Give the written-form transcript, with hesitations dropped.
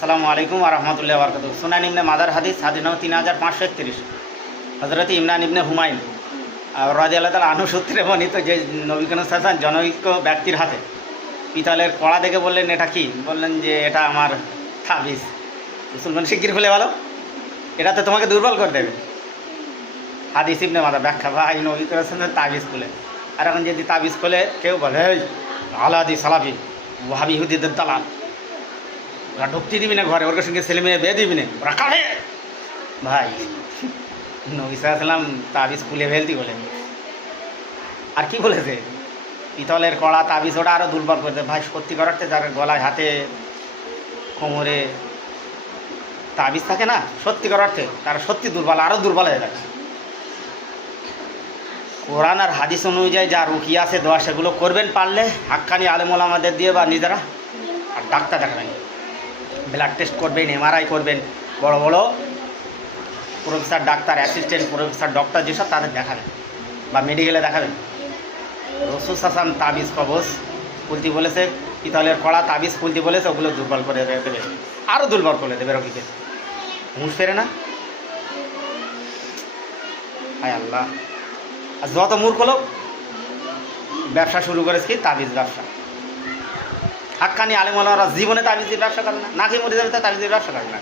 আসসালামু আলাইকুম ওয়া রাহমাতুল্লাহি ওয়া বারাকাতুহু। সুনান ইবনে মাজার হাদিস নম্বর 3531। হযরত ইমরান ইবনে হুমায়ুন রাদিয়াল্লাহু তাআলা আনহু সূত্রে বর্ণিত যে নবী করিম সাল্লাল্লাহু আলাইহি ওয়াসাল্লাম জনৈক ব্যক্তির হাতে পিতলের কড়া দেখে বললেন, এটা কি? বললেন যে এটা আমার তাবিজ। রাসূল বলেন, শিগগির খুলে বলো, এটা তো তোমাকে দুর্বল করে দেবে। হাদিস ইবনে মাজাহ ব্যাখ্যা, ভাই নবী করিম সাল্লাল্লাহু আলাইহি ওয়াসাল্লাম তাবিজ খুলে, আর এখন যদি তাবিজ খুলে কেউ বলে এই আলাদি সালাফি ওয়াহাবি ইহুদিদের দালাল, ওরা ঢুকতে দিবি না ঘরে, ওর সঙ্গে ছেলে মেয়ে বিয়ে দিবি না, ওরা কাঁদে। ভাই নবী সাল্লাল্লাহু আলাইহি ওয়াসাল্লাম তাবিজ খুলে ফেলতি বলে, আর কি বলেছে? পিতলের কড়া তাবিজ ওটা আরও দুর্বল করে দেয়। ভাই সত্যি করাতে যার গলায় হাতে কোমরে তাবিজ থাকে না, সত্যি করাতে তারা সত্যি দুর্বল, আরও দুর্বল হয়ে যাবে। কোরআন আর হাদিস অনুযায়ী যা রুকিয়া আছে দোয়া সেগুলো করবেন পারলে, হাক্কানি আলেম ওলামাদের দিয়ে বা নিজেরা। আর ডাক্তার দেখাবেন, ব্লাড টেস্ট করবেন, এমআরআই করবেন, বড় বড় professor doctor, assistant professor doctor যেসব তাদের দেখাবেন বা মেডিকেলে দেখাবেন। রাসূল সাল্লাল্লাহু তাবিজ কবজ খুলতে বলেছে, পিতলের কড়া তাবিজ খুলতে বলেছে, ওগুলো দুর্বল করে দেবে, আরও দুর্বল করে দেবে রোগীকে। হুঁশ ফেরে না। হায় আল্লাহ! আর যত মূর্খ লোক ব্যবসা শুরু করেছে কি তাবিজ ব্যবসা। হাক্কানি আলেম ওলামারা জীবনে তাবিজের ব্যবসা করে না, নাকি মরে যাবে তা তাবিজের ব্যবসা করে না।